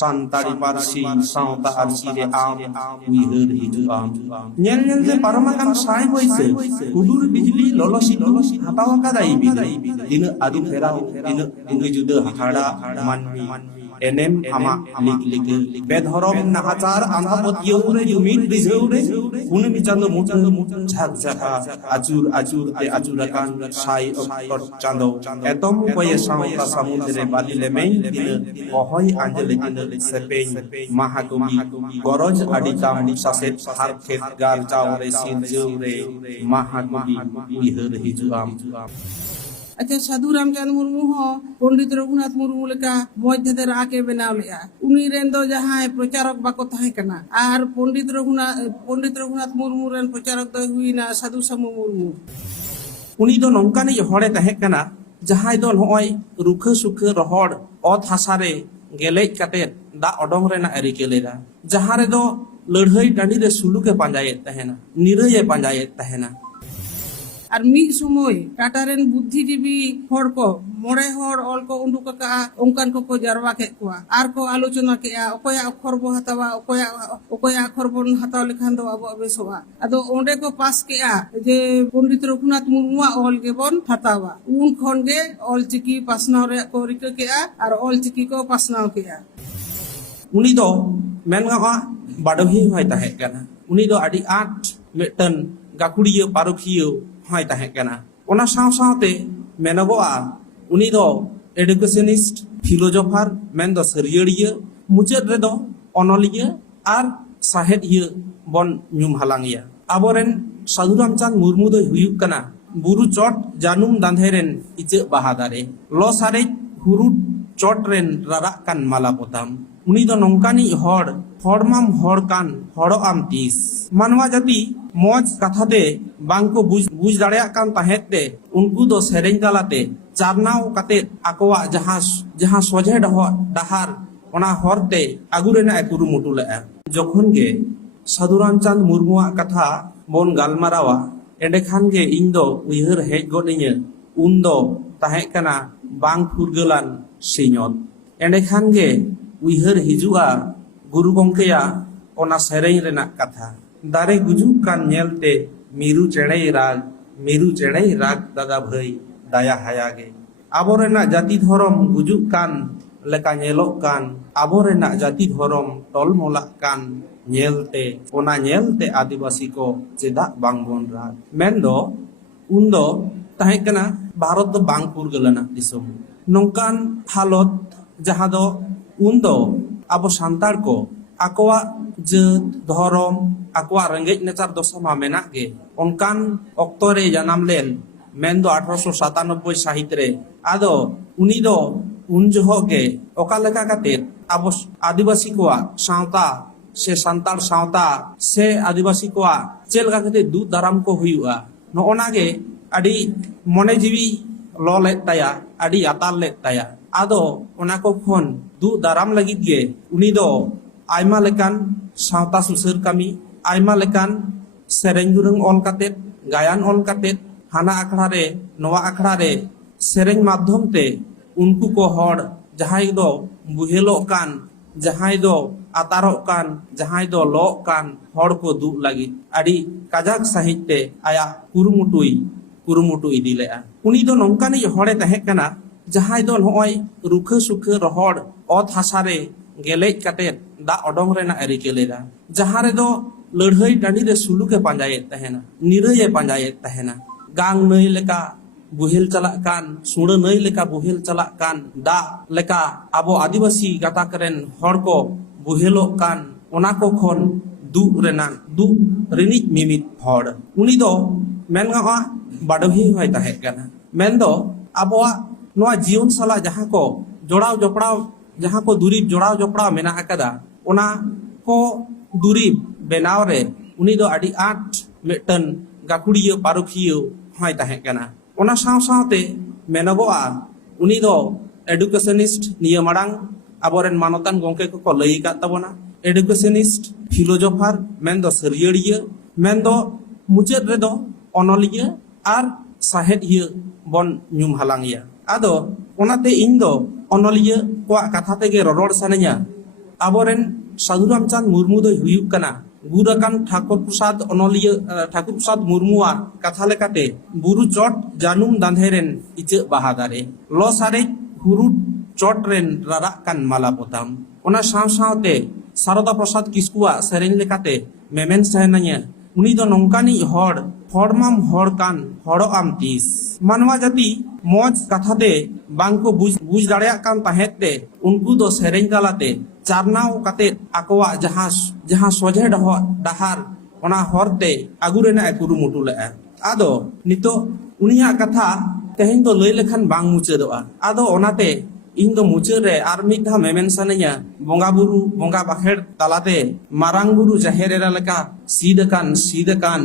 santari parsi sauta arsi re am uihar hiju am nyel nyel te paramakan sai hoise hudur bijli lolosi hatawa kadai bidai dina adu ferau dina dungi juda hada manmi enem ama lik bedhorom nahachar andhapot yeure jumit bizeure kune bichando mutan jhak jhaka ajur te ajurakan sai okot chando etom koye sauta samudre balile mein dina ohoi anjele dina sepeng mahakobi goroj aditam saset harkhet gar chaure sin jeure mahakobi uihar hijuam अच्छा साधु रामचंद्र मुर्मू हो पंडित रघुनाथ मुर्मू लेका मौजधे आके बनाव लेआ उनी rain दो जहां प्रचारक बाको थाहे कना आर पंडित रघुनाथ मुर्मू रेन प्रचारक दो हुईना साधु समू मुर्मू उनी दो नोंकानी हड़े ताहे कना जहां दो नय रुखा सुखा रहड़ अत हासारे गेलेज काते दा अडोंग रेना एरिके लेदा जहां रे दो लड़हई टांडी रे सुलुके पांजाये तहेना निरये पांजाये तहेना और मी समय टाटारेन बुद्धिजीवी हर को मोड़े हर ऑल को उंडुका उनकान को जारवा के कुआ आर को आलोचना के ओकोया अक्षर बो हतावा ओकोया अक्षर बन हताव लेखान दो अब बेसवा अदो ओंडे को पास के जे पंडित रघुनाथ मुर्मुआ ऑल के बन हतावा उन खन गे ऑल चिकी पासनाव रे को रिक के और ऑल चिकी को पासनाव के उनी दो मेनगा बाडोही होय ताहे कना उनी दो आडी आठ मेटन गाकुड़ियो पारुखियो होय ताहे कना ओना साव सावते मेनगोआ उनी दो एडुकेशनिस्ट फिलोसोफर मेन दो सरियड़िया मुचाद रे दो अनलिया आर साहेदिया बन ᱧᱩᱢ हालांगिया आबोरेन साधु रामचंद्र मुर्मू दो हुयुक कना बुरु चोट जानुम दांधेरेन इचे बहादारे लो सारे हुरु चोट रेन रारा कान माला पोताम उनी दो नोंकानी हड़माम हड़ कान हड़ो आम तीस मानवा जाति मौज कथाते बांको बुझ दाड़ेया कान ताहेते उनको दो सेरेंज तालाते चारनाव काते आकोवा जहां सोझे डहार ओना हरते आगुरेना कुरुमुटु लेआ जखन गे साधु रामचंद्र मुर्मुआ कथा बोन गालमारावा एंडेखान गे इन दो उयहर हेज गदिया उन दो ताहे कना बांग फुरगलान सिङत एंडेखान गे उयहर हिजुआ गुरु गंकेया ओना सेरेंज रेना कथा दारे गुजुक कान नेलते मिरु चेड़े राग दादा भई दाया हायागे आबोरेना जाति धर्म गुजुक कान लेका नेलोक कान आबोरेना जाति धर्म टलमोला कान नेलते ओना नेलते आदिवासी को चेदा बांगबोन राग मेनदो उन्दो ताहे कना भारत दो बांग पुरगलना दिसोम नोंकान हालत जहां दो उन्दो आबो सांतार को आकोवा जात धर्म आकोवा रेंगेज नेचार दशा मा मेना गे ओनकान ऑक्टो रे जनाम लेन मेन दो 1897 साहित रे आदो उनी दो उन जहो गे ओका लेका काते आबो आदिवासी कोआ सावता से सांतार सावता से आदिवासी कोआ चेलका काते दू दाराम को हुयुआ नो ओनागे आडी मने जीवी लो ले ताया आडी आताल ले ताया आदो ओना को फोन दू दाराम लगी गे उनी दो आयमा लेकान सावता सुसर कमी आयमा लेकान सेरेंज दुरंग ऑल कातेत गायन ऑल कातेत हाना आखड़ा रे नवा आखड़ा रे सेरेंज माध्यम ते उनको को हड़ जहां दो बुहेलो कान जहां दो आतारो कान जहां दो लो कान हड़ को दू लगी आडी काजाक साहित्य आया कुरुमुटु इदी लेआ उनी दो नोंकानी हड़े ताहे कना जहां दो नय रुखा सुखा रहड़ अत हासारे गेलेज काते दा अडोंग रेना एरिके लेदा जहां रे दो लड़हई टांडी रे सुलुके पांजाये तहेना निरये पांजाये तहेना गांग नई लेका बुहेल चला कान सुड़ नई लेका बुहेल चला कान दा लेका आबो आदिवासी गाता करेन हड़ को बुहेलो कान ओना को खन दु रिनिज मिमित हड़ उनी दो मेनगा बाडोही होय ताहे कना मेन दो आबोआ नोआ जीवन साला जहां को जोड़ाव जपड़ाव जहां को दुरीब जोड़ाव जपड़ाव मेना आकादा ओना को दुरीब बेनाव रे उनी दो आडी आठ मेटन गाकुड़ियो पारुखियो होय ताहे कना ओना साव सावते मेनगोआ उनी दो एडुकेशनिस्ट निया माडांग आबोरेन मानतान गंके को लई का तबोना एडुकेशनिस्ट फिलोसोफर मेन दो सरियड़िया मेन दो मुचाद रे दो अनलिया आर साहेदिया बन ᱧᱩᱢ हालांगिया आदो ओनाते इन दो अनलिया को कथा तेगे ररड़ सानया aboren Sadhu Ramchandra Murmu do huyuk kana Gurakan Thakur Prasad Murmuwa katha lekate buru chot janum dandheren iche bahadare lo sare huru chot ren rarakan malapotam ona saw-sawte Saroda Prasad Kiskuwa sereng lekate memen sahenanya uni do nongkani hormam horkan horo am tis manwa jati moj kathate bangko buj dareyak kan tahete unku do sereng talate charnau kate akowa jaha soje dahar ona horte agurena ekuru mutule ado nito unia katha tehin do lei lekhan bang muchedoa ado onate ᱤᱧ ᱫᱚ ᱢᱩᱪᱟᱹᱫ ᱨᱮ ᱟᱨ ᱢᱤᱫ ᱫᱷᱟᱣ ᱢᱮᱢᱮᱱ ᱥᱟᱱᱟᱧᱟ ᱵᱚᱸᱜᱟ ᱵᱩᱨᱩ ᱵᱚᱸᱜᱟ ᱵᱟᱠᱷᱮᱲ ᱛᱟᱞᱟᱛᱮ ᱢᱟᱨᱟᱝ ᱵᱩᱨᱩ ᱡᱟᱦᱮᱨ ᱮᱨᱟ ᱞᱮᱠᱟ ᱥᱤᱫ ᱟᱠᱟᱱ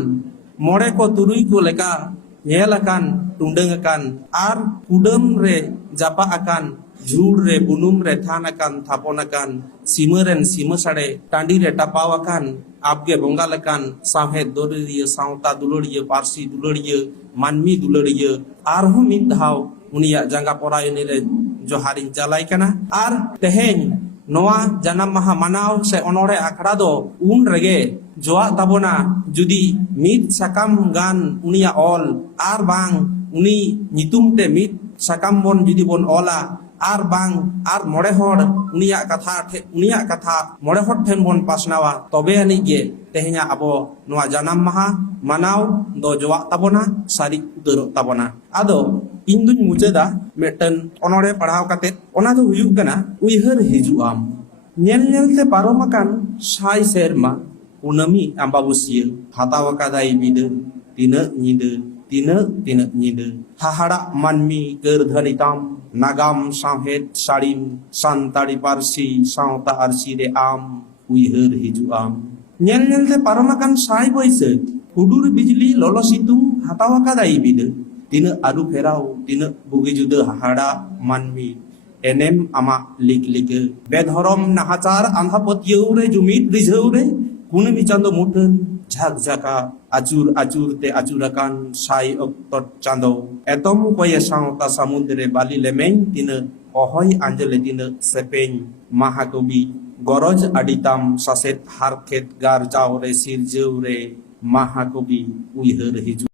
ᱢᱚᱬᱮ ᱠᱚ ᱛᱩᱨᱩᱭ ᱠᱚ ᱞᱮᱠᱟ ᱧᱮᱞ ᱟᱠᱟᱱ ᱴᱩᱸᱰᱟᱹᱝ ᱟᱠᱟᱱ ᱟᱨ ᱠᱩᱰᱟᱹᱢ ᱨᱮ ᱡᱟᱯᱟᱜ ᱟᱠᱟᱱ ᱡᱷᱩᱲ ᱨᱮ ᱵᱩᱱᱩᱢ ᱨᱮ ᱛᱷᱟᱱ ᱟᱠᱟᱱ ᱛᱷᱟᱯᱚᱱ ᱟᱠᱟन ᱥᱤᱢᱟᱹ ᱨᱮᱱ ᱥᱤᱢᱟᱹ ᱥᱟᱲᱮ ᱴᱟᱺᱰᱤ ᱨᱮ ᱴᱟᱯᱟᱣ ᱟᱠᱟᱱ ᱟᱵᱜᱮ ᱵᱚᱸᱜᱟ ᱞᱮᱠᱟᱱ ᱥᱟᱶᱦᱮᱫ ᱫᱚᱨᱤᱭᱟᱹ ᱥᱟᱶᱛᱟ ᱫᱩᱞᱟᱹᱲᱤᱭᱟᱹ ᱯᱟᱹᱨᱥᱤ ᱫᱩᱞᱟᱹᱲᱤᱭᱟᱹ ᱢᱟᱹᱱᱢᱤ ᱫᱩᱞᱟᱹᱲᱤᱭᱟᱹ ᱟᱨᱦᱚᱸ ᱢᱤᱫ ᱫᱷᱟᱣ ᱩᱱᱤᱭᱟᱜ ᱡᱟᱸᱜᱟ ᱯᱚᱨᱟᱭᱚᱱᱤ ᱨᱮ जोहारिन चलाई कना आर तेहेन नोआ जन्म माहा मनाव से ओनोरे आखड़ा दो उन रगे जोआ तबोना जुदी मीत सकम गान उनिया ऑल आर बांग उनी नितुम ते मीत सकम बोन जुदी बोन ओला आर बांग आर मोड़े होड़ उनिया कथा मोड़े होड़ ठेन बोन पासनावा तबे अनिक गे तेहेnya abo नोआ जन्म माहा मनाव दो जोआ तबोना सारी उतरो तबोना ado ᱤᱧ ᱫᱩᱧ ᱢᱩᱪᱟᱹᱫᱟ ᱢᱤᱫᱴᱟᱝ ᱚᱱᱚᱬᱦᱮ ᱯᱟᱲᱦᱟᱣ ᱠᱟᱛᱮ ᱚᱱᱟ ᱫᱚ ᱦᱩᱭᱩᱜ ᱠᱟᱱᱟ ᱩᱭᱦᱟᱹᱨ ᱦᱤᱡᱩᱜᱼᱟᱢ ᱧᱮᱞ ᱧᱮᱞᱛᱮ ᱯᱟᱨᱚᱢ ᱟᱠᱟᱱ ᱥᱟᱭ ᱥᱮᱨᱢᱟ ᱠᱩᱱᱟᱹᱢᱤ ᱟᱢᱵᱟᱵᱩᱥᱤᱭᱟᱹ ᱦᱟᱛᱟᱣ ᱟᱠᱟᱫᱟᱭ ᱵᱤᱫᱟᱹ ᱛᱤᱱᱟᱹᱜ ᱧᱤᱫᱟᱹ ᱦᱟᱦᱟᱲᱟᱜ ᱢᱟᱹᱱᱢᱤ ᱠᱟᱹᱨᱫᱷᱟᱹᱱᱤ ᱛᱟᱢ ᱱᱟᱜᱟᱢ ᱥᱟᱶᱦᱮᱫ ᱥᱟᱹᱲᱤᱢ ᱥᱟᱱᱛᱟᱲᱤ ᱯᱟᱹᱨᱥᱤ ᱥᱟᱶᱛᱟ ᱟᱹᱨᱥᱤ ᱨᱮ ᱟᱢ ᱩᱭᱦᱟᱹᱨ ᱦᱤᱡᱩᱜᱼᱟᱢ ᱧᱮᱞ ᱧᱮᱞᱛᱮ ᱯᱟᱨᱚᱢ ᱟᱠᱟन ᱥᱟᱭ ᱵᱟᱹᱭᱥᱟᱹᱠᱷ ᱦᱩᱰᱩᱨ ᱵᱤᱡᱽᱞᱤ ᱞᱚᱞᱚ ᱥᱤᱛᱩᱝ ᱦᱟᱛᱟᱣ ᱟᱠᱟᱫᱟᱭ ᱵᱤᱫᱟᱹ Tina aru ferau, tina bugi juda hahada manmi, enem ama lik bedhorom nahachar andhapot yeure jumit rizheure, kunami chando muten, jaka acur te acurakan sai oktot chando, etom koye sangta samudre bali lemeng tina ohoi anjele tina sepeng mahakobi, goroj aditam saset harket gar jaure sirjeure mahakobi uihar hiju.